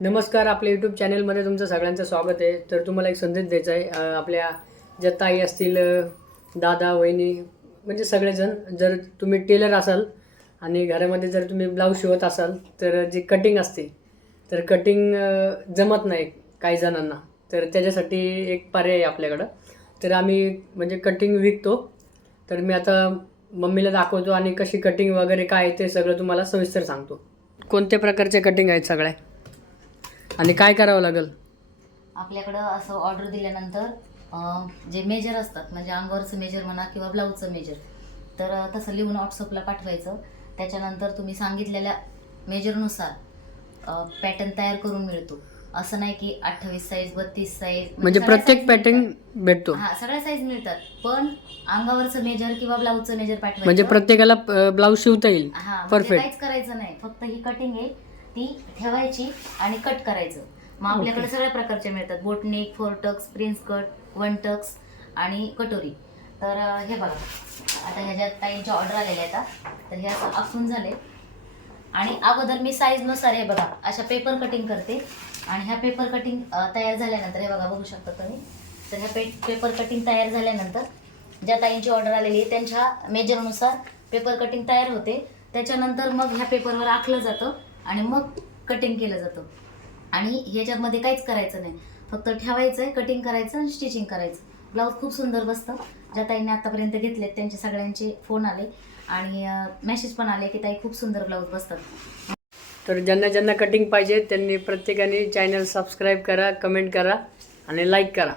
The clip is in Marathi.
नमस्कार, आपल्या यूट्यूब चॅनलमध्ये तुमचं सगळ्यांचं स्वागत आहे. तर तुम्हाला एक संदेश द्यायचा आहे. आपल्या ज्या ताई असतील, दादा वहिनी, म्हणजे सगळेजण, जर तुम्ही टेलर असाल आणि घरामध्ये जर तुम्ही ब्लाऊज शिवत असाल, तर जी कटिंग असते, तर कटिंग जमत नाही काही जणांना, तर त्याच्यासाठी एक पर्याय आहे आपल्याकडं. तर आम्ही म्हणजे कटिंग विकतो. तर मी आता मम्मीला दाखवतो आणि कशी कटिंग वगैरे काय आहे ते सगळं तुम्हाला सविस्तर सांगतो. कोणत्या प्रकारचे कटिंग आहेत सगळ्या आणि काय करावं लागेल. आपल्याकडं असं ऑर्डर दिल्यानंतर जे मेजर असतात, म्हणजे अंगावरचं मेजर म्हणा किंवा ब्लाऊजचं मेजर, तर तसं लिहून व्हॉट्सअपला पाठवायचं. त्याच्यानंतर तुम्ही सांगितलेल्या मेजरनुसार पॅटर्न तयार करून मिळतो. असं नाही की 28 साईज 32 साईज म्हणजे प्रत्येक पॅटर्न भेटतो. हा, सगळ्या साईज मिळतात, पण अंगावरचं मेजर किंवा ब्लाऊजचं मेजर पाठवायचं. म्हणजे प्रत्येकाला ब्लाऊज शिवता येईल. हा, परफेक्ट. काहीच करायचं नाही, फक्त ही कटिंग आहे ती ठेवायची आणि कट करायचं. मग आपल्याकडे सगळ्या प्रकारचे मिळतात: boatneck, 4 tucks, prince cut, 1 tucks आणि कटोरी. तर हे बघा, आता ह्याच्यात ताईंच्या ऑर्डर आलेल्या आहेत. तर हे असं आखून झाले आणि अगोदर मी साईजनुसार हे बघा अशा पेपर कटिंग करते. आणि ह्या पेपर कटिंग तयार झाल्यानंतर हे बघा, बघू शकता तुम्ही. तर ह्या पेपर कटिंग तयार झाल्यानंतर ज्या ताईंची ऑर्डर आलेली आहे त्यांच्या मेजरनुसार पेपर कटिंग तयार होते. त्याच्यानंतर मग ह्या पेपरवर आखलं जातं आणि मग कटिंग केलं जातं. आणि ह्याच्यामध्ये काहीच करायचं नाही, फक्त ठेवायचं आहे, कटिंग करायचं आणि स्टिचिंग करायचं. ब्लाऊज खूप सुंदर बसतं. ज्या ताईंनी आतापर्यंत घेतलेत त्यांचे सगळ्यांचे फोन आले आणि मेसेज पण आले की ताई खूप सुंदर ब्लाऊज बसतात. तर ज्यांना ज्यांना कटिंग पाहिजे त्यांनी प्रत्येकाने चॅनल सबस्क्राईब करा, कमेंट करा आणि लाईक करा.